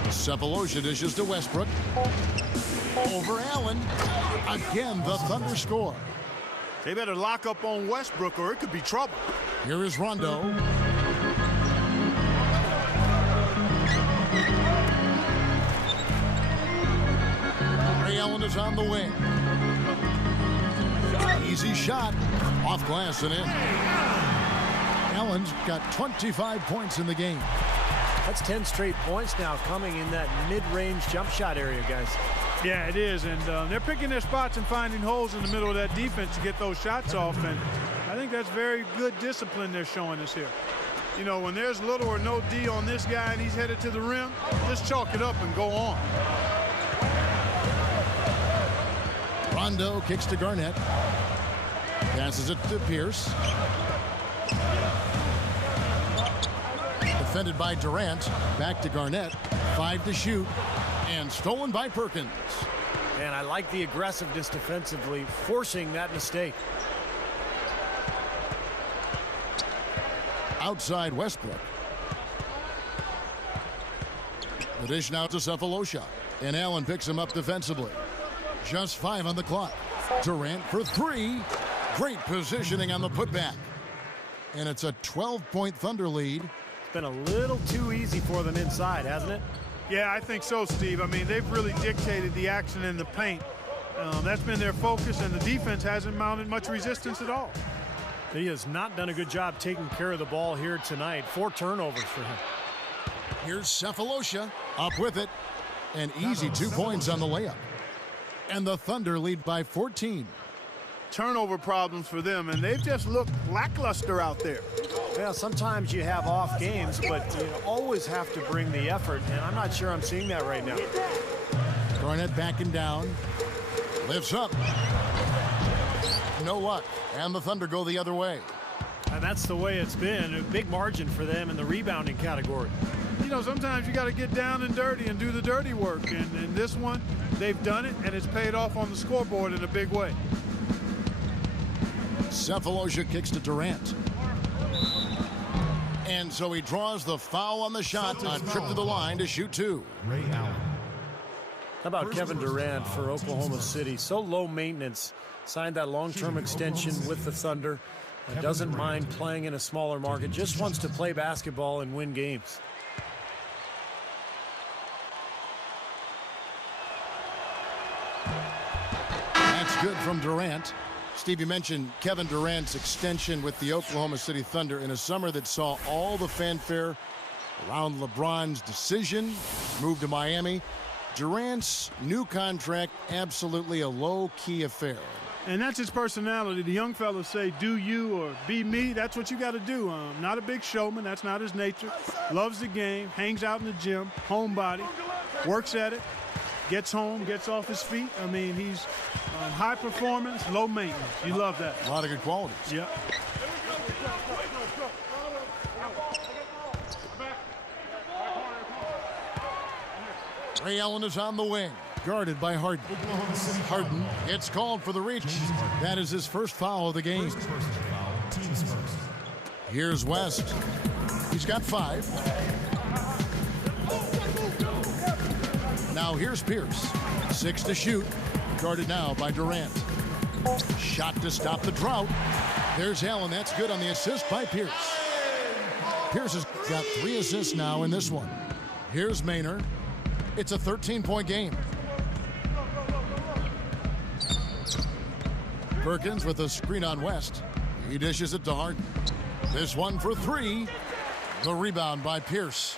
Cephalosha dishes to Westbrook. Over Allen. Again, the Thunder score. They better lock up on Westbrook or it could be trouble. Here is Rondo. Ray Allen is on the wing. Easy shot. Off glass and in. Allen's got 25 points in the game. That's 10 straight points now coming in that mid-range jump shot area, guys. Yeah, it is, and they're picking their spots and finding holes in the middle of that defense to get those shots off, and I think that's very good discipline they're showing us here. You know, when there's little or no D on this guy and he's headed to the rim, just chalk it up and go on. Rondo kicks to Garnett. Passes it to Pierce. Defended by Durant. Back to Garnett. 5 to shoot. And stolen by Perkins. And I like the aggressiveness defensively, forcing that mistake. Outside Westbrook. The dish now to Cephalosha. And Allen picks him up defensively. Just 5 on the clock. Durant for 3. Great positioning on the putback. And it's a 12-point Thunder lead. It's been a little too easy for them inside, hasn't it? Yeah, I think so, Steve. I mean, they've really dictated the action in the paint. That's been their focus, and the defense hasn't mounted much resistance at all. He has not done a good job taking care of the ball here tonight. 4 turnovers for him. Here's Cephalosha up with it. An easy 2 points on the layup. And the Thunder lead by 14. Turnover problems for them, and they've just looked lackluster out there. Yeah, sometimes you have off games, but you always have to bring the effort, and I'm not sure I'm seeing that right now. Garnett backing down. Lifts up. No luck. And the Thunder go the other way. And that's the way it's been. A big margin for them in the rebounding category. You know, sometimes you got to get down and dirty and do the dirty work, and in this one, they've done it, and it's paid off on the scoreboard in a big way. Cephalosha kicks to Durant. And so he draws the foul on the shot on trip to the line to shoot 2. Ray Allen. How about Kevin Durant for Oklahoma City? So low maintenance. Signed that long-term extension with the Thunder. And doesn't mind playing in a smaller market. Just wants to play basketball and win games. That's good from Durant. Steve, you mentioned Kevin Durant's extension with the Oklahoma City Thunder in a summer that saw all the fanfare around LeBron's decision, move to Miami. Durant's new contract, absolutely a low-key affair. And that's his personality. The young fellas say, do you or be me. That's what you got to do. Not a big showman. That's not his nature. Loves the game, hangs out in the gym, homebody, works at it, gets home, gets off his feet. I mean, he's high performance, low maintenance. You love that. A lot of good qualities. Yeah. Ray Allen is on the wing, guarded by Harden. Harden gets called for the reach. That is his first foul of the game. Here's West. He's got 5. Now here's Pierce. 6 to shoot. Guarded now by Durant. Shot to stop the drought. There's Allen. That's good on the assist by Pierce. Pierce has got 3 assists now in this one. Here's Maynard. It's a 13-point game. Perkins with a screen on West. He dishes it to Harden. This one for 3. The rebound by Pierce.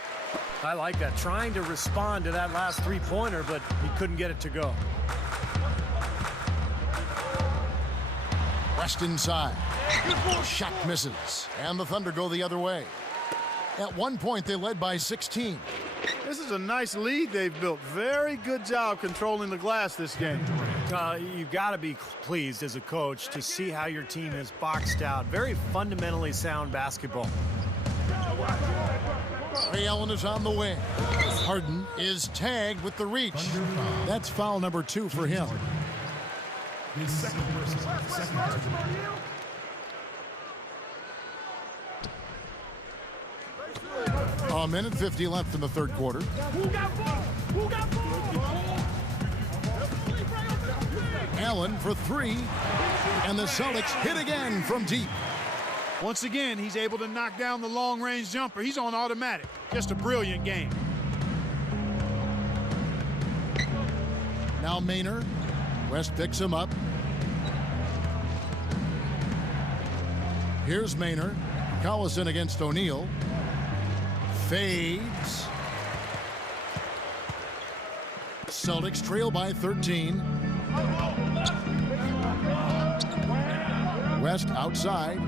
I like that. Trying to respond to that last 3-pointer, but he couldn't get it to go. West inside. Shot misses. And the Thunder go the other way. At one point, they led by 16. This is a nice lead they've built. Very good job controlling the glass this game. You've got to be pleased as a coach to see how your team has boxed out. Very fundamentally sound basketball. Ray Allen is on the wing. Harden is tagged with the reach. That's foul number 2 for him. His second person. A minute 50 left in the third quarter. Allen for three. And the Celtics hit again from deep. Once again, he's able to knock down the long-range jumper. He's on automatic. Just a brilliant game. Now Maynard. West picks him up. Here's Maynard. Collison against O'Neal. Fades. Celtics trail by 13. West outside.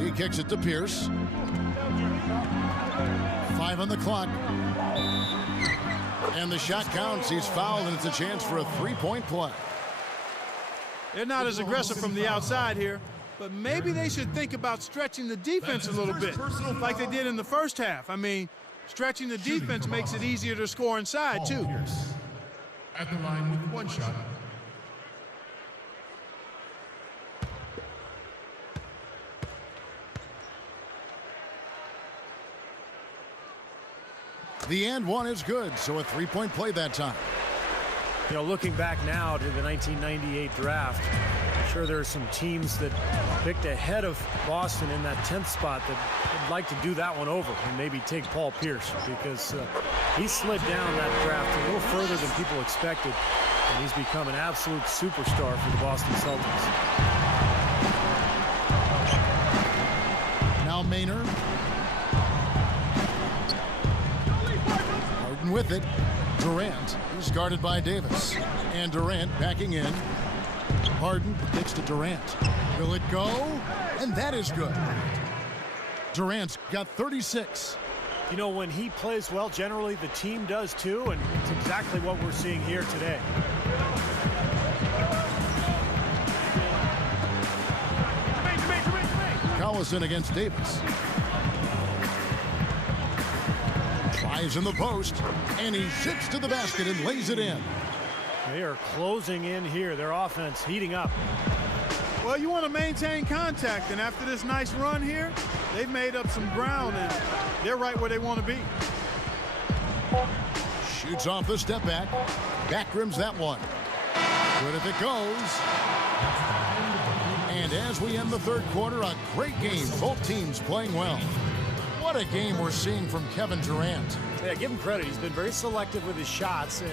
He kicks it to Pierce. 5 on the clock. And the shot counts. He's fouled, and it's a chance for a three-point play. They're not as aggressive from the outside here, but maybe they should think about stretching the defense a little bit, like they did in the first half. I mean, stretching the defense makes it easier to score inside, too. At the line with one shot. The and one is good, so a three-point play that time. You know, looking back now to the 1998 draft, I'm sure there are some teams that picked ahead of Boston in that 10th spot that would like to do that one over and maybe take Paul Pierce, because he slid down that draft a little further than people expected, and he's become an absolute superstar for the Boston Celtics. Now Maynard. Harden with it. Durant is guarded by Davis. And Durant backing in. Harden kicks to Durant. Will it go? And that is good. Durant's got 36. You know, when he plays well, generally the team does too, and it's exactly what we're seeing here today. Collison against Davis. Tries in the post, and he zips to the basket and lays it in. They are closing in here. Their offense heating up. Well, you want to maintain contact, and after this nice run here, they've made up some ground, and they're right where they want to be. Shoots off the step back. Back rims that one. Good if it goes. And as we end the third quarter, a great game. Both teams playing well. What a game we're seeing from Kevin Durant. Yeah, give him credit. He's been very selective with his shots, and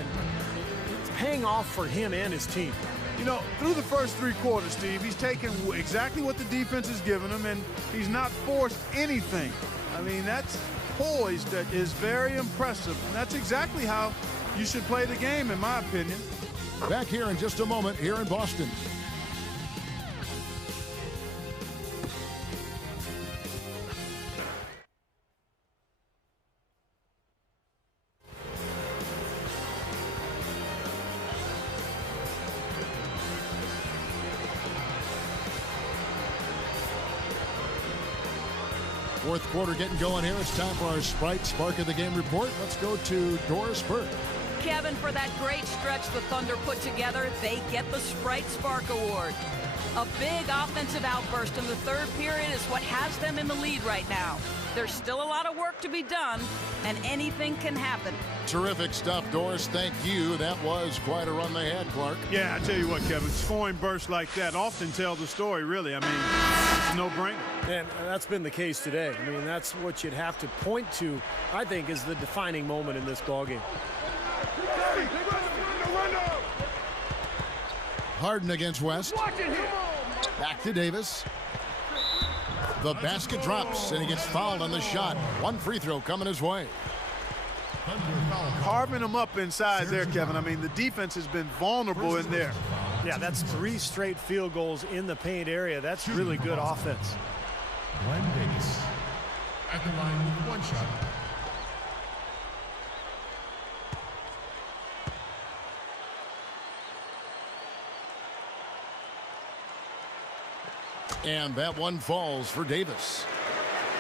it's paying off for him and his team. You know, through the first three quarters, Steve, he's taken exactly what the defense has given him, and he's not forced anything. I mean, that's poise that is very impressive. And that's exactly how you should play the game, in my opinion. Back here in just a moment here in Boston. Fourth quarter getting going here. It's time for our Sprite Spark of the Game report. Let's go to Doris Burke. Kevin, for that great stretch the Thunder put together, they get the Sprite Spark Award. A big offensive outburst in the third period is what has them in the lead right now. There's still a lot of work to be done, and anything can happen. Terrific stuff, Doris. Thank you. That was quite a run they had, Clark. Yeah, I tell you what, Kevin, scoring bursts like that often tell the story, really. I mean, it's no brainer. And that's been the case today. I mean, that's what you'd have to point to, I think, is the defining moment in this ballgame. Harden against West. Back to Davis. The basket drops, and he gets fouled on the shot. One free throw coming his way. Carving them up inside there, Kevin. I mean, the defense has been vulnerable in there. Yeah, that's 3 straight field goals in the paint area. That's really good offense. Glenn Davis at the line with one shot. And that one falls for Davis.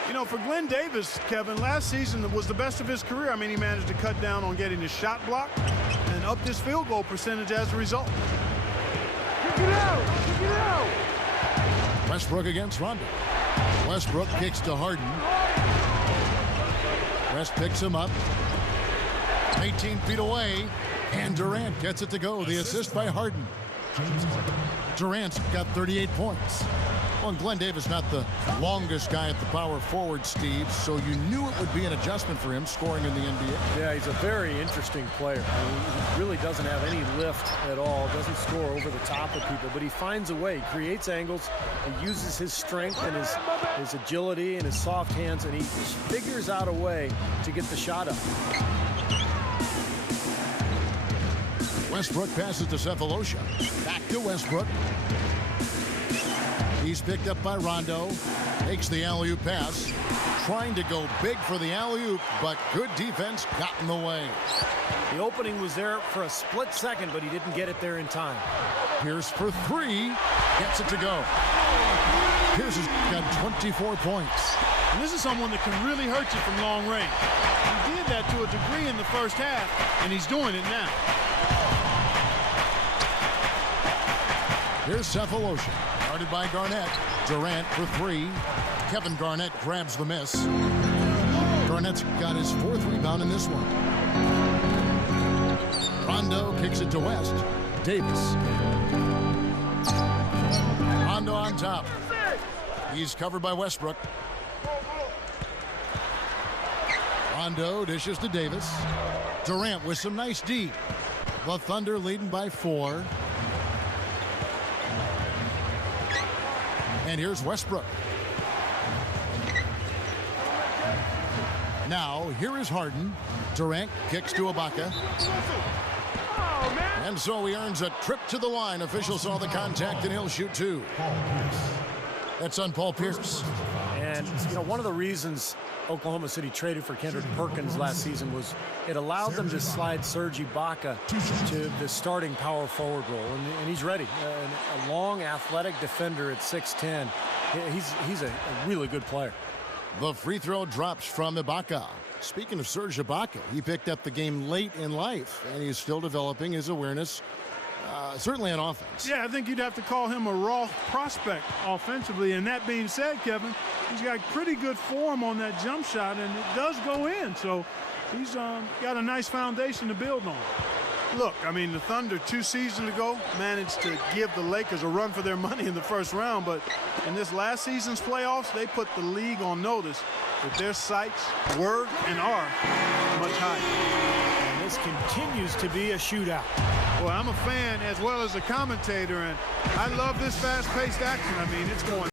You know, for Glenn Davis, Kevin, last season was the best of his career. I mean, he managed to cut down on getting his shot blocked and upped his field goal percentage as a result. Kick it out! Kick it out! Westbrook against Rondo. Westbrook kicks to Harden. West picks him up. 18 feet away, and Durant gets it to go. The assist by Harden. Durant's got 38 points. Well, and Glenn Davis not the longest guy at the power forward, Steve, so you knew it would be an adjustment for him scoring in the NBA. Yeah, he's a very interesting player. I mean, he really doesn't have any lift at all, doesn't score over the top of people, but he finds a way. He creates angles, he uses his strength and his agility and his soft hands, and he figures out a way to get the shot up. Westbrook passes to Cephalosha. Back to Westbrook. He's picked up by Rondo. Takes the alley-oop pass. Trying to go big for the alley-oop, but good defense got in the way. The opening was there for a split second, but he didn't get it there in time. Pierce for three. Gets it to go. Pierce has got 24 points. And this is someone that can really hurt you from long range. He did that to a degree in the first half, and he's doing it now. Here's Cephalosha. Guarded by Garnett. Durant for three. Kevin Garnett grabs the miss. Garnett's got his fourth rebound in this one. Rondo kicks it to West. Davis. Rondo on top. He's covered by Westbrook. Rondo dishes to Davis. Durant with some nice D. The Thunder leading by 4. And here's Westbrook. Now, here is Harden. Durant kicks to Ibaka. And so he earns a trip to the line. Officials saw the contact, and he'll shoot 2. That's on Paul Pierce. And, you know, one of the reasons Oklahoma City traded for Kendrick Perkins last season was it allowed them to slide Serge Ibaka to the starting power forward role, and he's ready. A long, athletic defender at 6'10". He's a really good player. The free throw drops from Ibaka. Speaking of Serge Ibaka, he picked up the game late in life, and he's still developing his awareness, certainly on offense. Yeah, I think you'd have to call him a raw prospect offensively. And that being said, Kevin, he's got pretty good form on that jump shot, and it does go in. So he's got a nice foundation to build on. Look, I mean, the Thunder 2 seasons ago managed to give the Lakers a run for their money in the first round, but in this last season's playoffs, they put the league on notice that their sights were and are much higher. And this continues to be a shootout. Well, I'm a fan as well as a commentator, and I love this fast-paced action. I mean, it's going.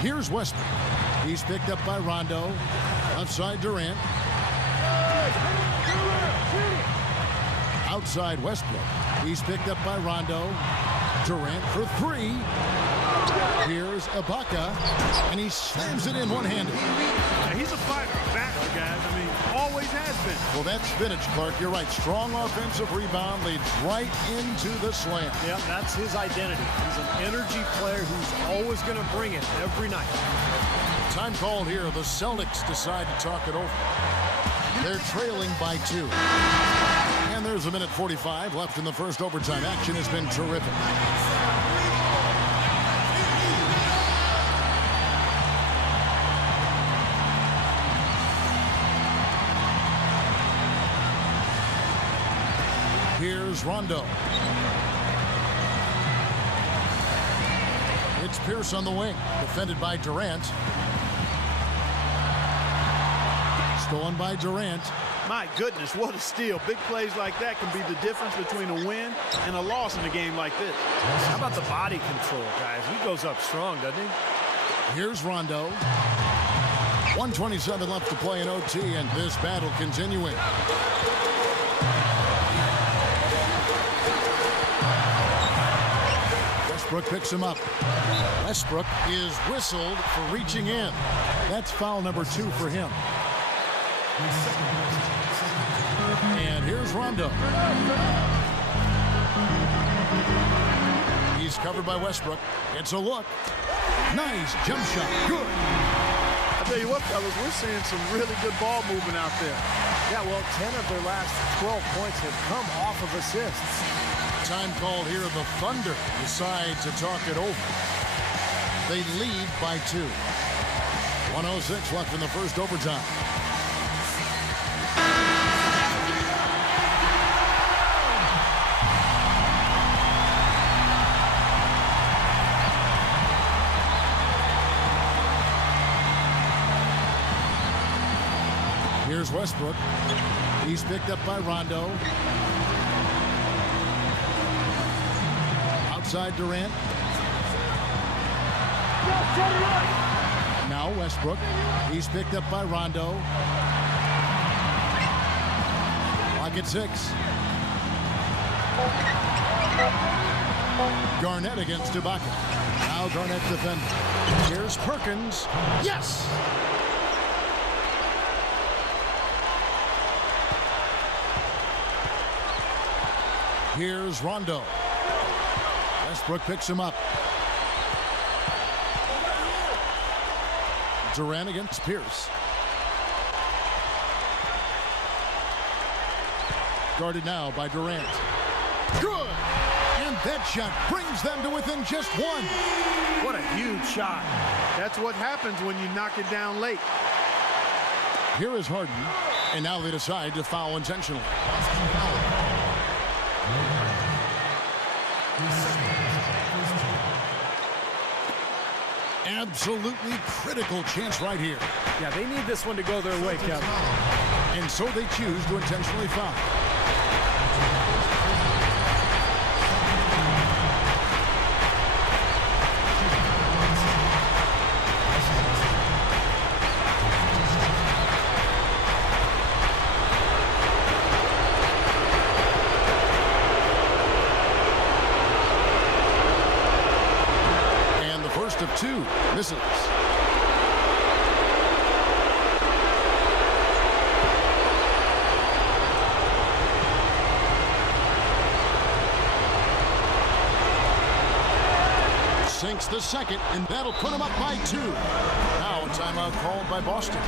Here's Westbrook. He's picked up by Rondo. Left side Durant. Outside Westbrook. He's picked up by Rondo. Durant for three. Here's Ibaka, and he slams it in one-handed. Yeah, he's a fighter, a battler, guys. I mean, always has been. Well, that's spinach, Clark. You're right. Strong offensive rebound leads right into the slam. Yep, that's his identity. He's an energy player who's always going to bring it every night. Time called here. The Celtics decide to talk it over. They're trailing by 2. And there's a minute 45 left in the first overtime. Action has been terrific. Here's Rondo. It's Pierce on the wing, defended by Durant. Stolen by Durant. My goodness, what a steal. Big plays like that can be the difference between a win and a loss in a game like this. How about the body control, guys? He goes up strong, doesn't he? Here's Rondo. 1:27 left to play in OT, and this battle continuing. Westbrook picks him up. Westbrook is whistled for reaching in. That's foul number 2 for him. And here's Rondo. He's covered by Westbrook. It's a look. Nice jump shot. Good. I tell you what, fellas, we're seeing some really good ball movement out there. Yeah, well, 10 of their last 12 points have come off of assists. Time called here. The Thunder decide to talk it over. They lead by 2. 1:06 left in the first overtime. Here's Westbrook. He's picked up by Rondo. Outside Durant. Now Westbrook. He's picked up by Rondo. Clock at 6. Garnett against Ibaka. Now Garnett defending. Here's Perkins. Yes! Here's Rondo. Westbrook picks him up. Durant against Pierce. Guarded now by Durant. Good! And that shot brings them to within just 1. What a huge shot. That's what happens when you knock it down late. Here is Harden. And now they decide to foul intentionally. Absolutely critical chance right here. Yeah, they need this one to go their way, Kevin. And so they choose to intentionally foul. Of 2 misses. Sinks the second, and that'll put him up by 2. Now a timeout called by Boston.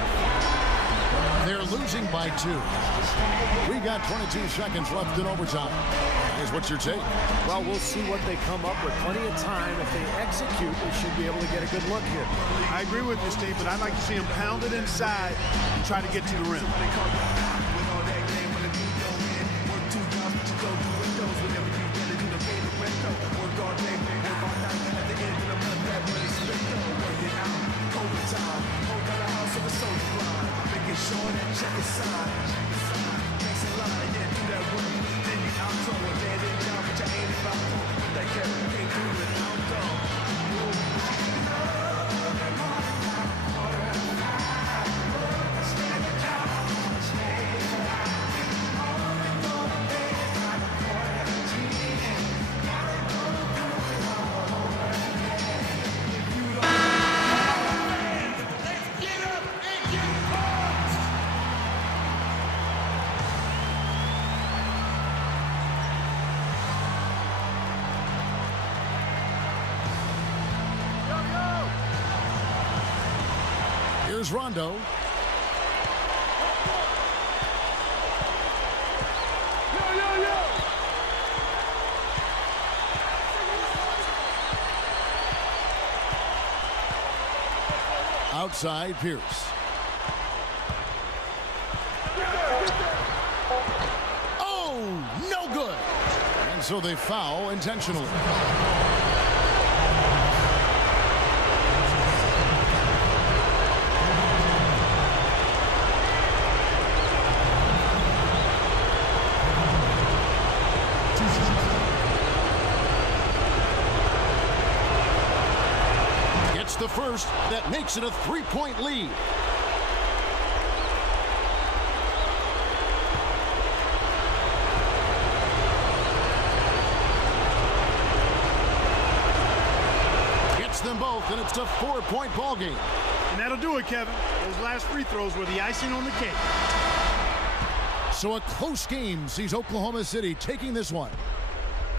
They're losing by 2. We got 22 seconds left in overtime. Guys, what's your take? Well, we'll see what they come up with. Plenty of time. If they execute, they should be able to get a good look here. I agree with you, Steve, but I'd like to see him pound it inside and try to get to the rim. Here's Rondo. Outside Pierce. Oh, no good. And so they foul intentionally. The first that makes it a 3-point lead. Gets them both, and it's a 4-point ball game. And that'll do it, Kevin. Those last free throws were the icing on the cake. So a close game sees Oklahoma City taking this one.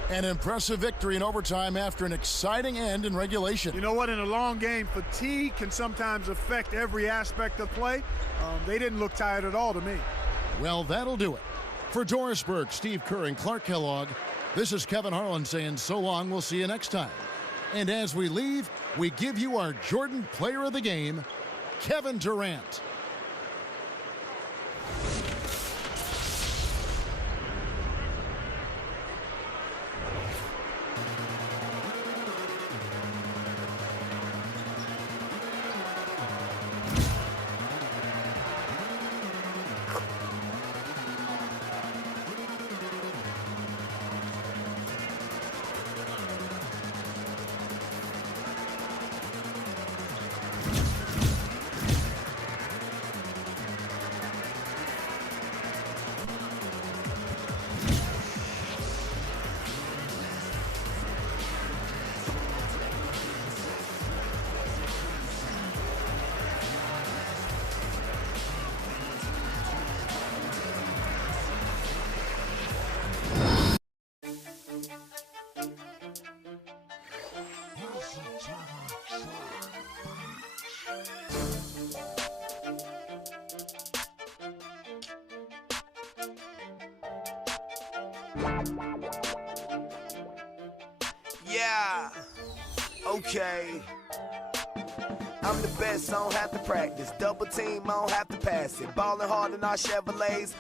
An impressive victory in overtime after an exciting end in regulation. You know what? In a long game, fatigue can sometimes affect every aspect of play. They didn't look tired at all to me. Well, that'll do it. For Doris Burke, Steve Kerr, and Clark Kellogg, this is Kevin Harlan saying so long. We'll see you next time. And as we leave, we give you our Jordan Player of the Game, Kevin Durant. Yeah, okay. I'm the best, I don't have to practice. Double team, I don't have to pass it. Ballin' hard in our Chevrolets.